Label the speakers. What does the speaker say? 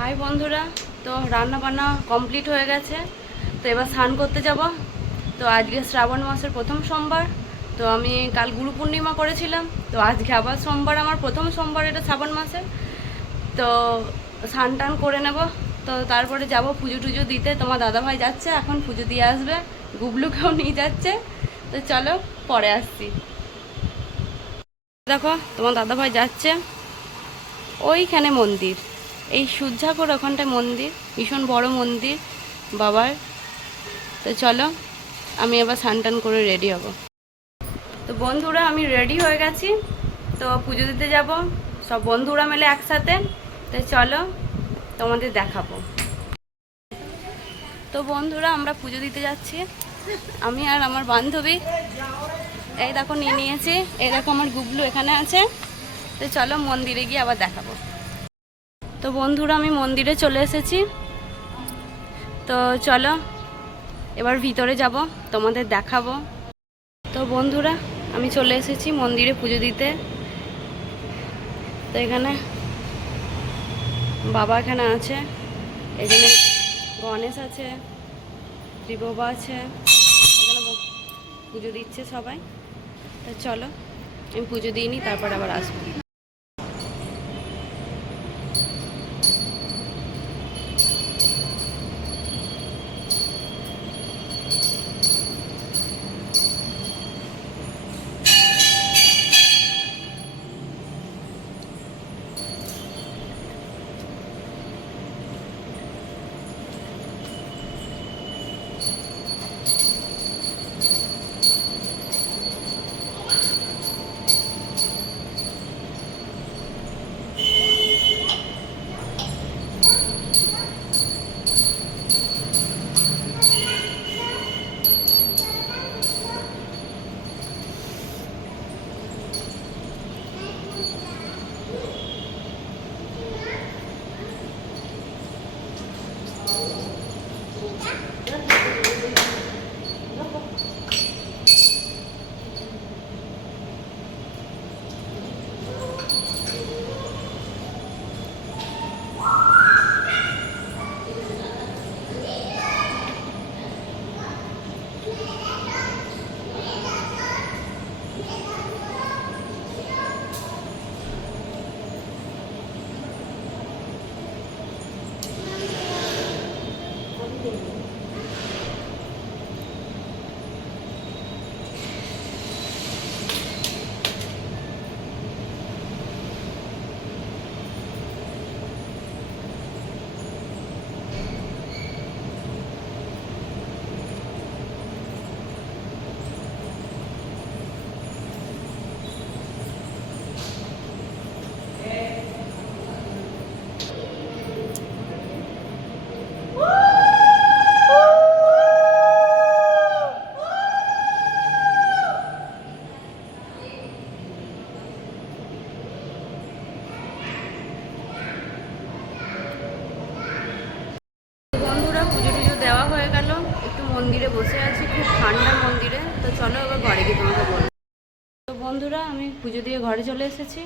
Speaker 1: High বন্ধুরা, তো রান্না বান্না কমপ্লিট হয়ে গেছে। তো এবার স্নান করতে যাব। তো আজকে শ্রাবণ মাসের প্রথম সোমবার, তো আমি কাল গুরু পূর্ণিমা করেছিলাম। তো আজকে আবার সোমবার, আমার প্রথম সোমবার এটা শ্রাবণ মাসের তো স্নান টান করে নেব। তো তারপরে যাব পুজো টুজো দিতে। তোমার দাদাভাই যাচ্ছে, এখন পুজো দিয়ে আসবে। গুবলুকেও নিয়ে যাচ্ছে। তো চলো, পরে আসছি। দেখো, তোমার দাদাভাই যাচ্ছে। ওইখানে মন্দির। এই সূর্যাকর ওখানটায় মন্দির, ভীষণ বড় মন্দির, বাবার। তো চলো, আমি এবার স্নান করে রেডি হব। তো বন্ধুরা, আমি রেডি হয়ে গেছি। তো পুজো দিতে যাব। সব বন্ধুরা মিলে একসাথে। তো চলো, তোমাদের দেখাবো। তো বন্ধুরা, আমরা পুজো দিতে যাচ্ছি। আমি আর আমার বান্ধবী। এই দেখো, নিয়ে নিয়েছি। এই দেখো, আমার গুবলু এখানে আছে। তো চলো, মন্দিরে গিয়ে আবার দেখাবো। তো বন্ধুরা, আমি মন্দিরে চলে এসেছি। তো চলো, এবার ভিতরে যাব, তোমাদের দেখাবো। তো বন্ধুরা, আমি চলে এসেছি মন্দিরে পুজো দিতে। তো এখানে বাবা এখানে আছে, এখানে গণেশ আছে শিববা আছে, এখানে পুজো দিচ্ছে সবাই। তো চলো, আমি পুজো দিয়ে নিই, তারপর আবার আসব। মন্দিরে বসে আছি, খুব ঠান্ডা মন্দিরে। তো চলো এবার ঘরে গিয়ে তোমাকে বলো। তো বন্ধুরা, আমি পুজো দিয়ে ঘরে চলে এসেছি।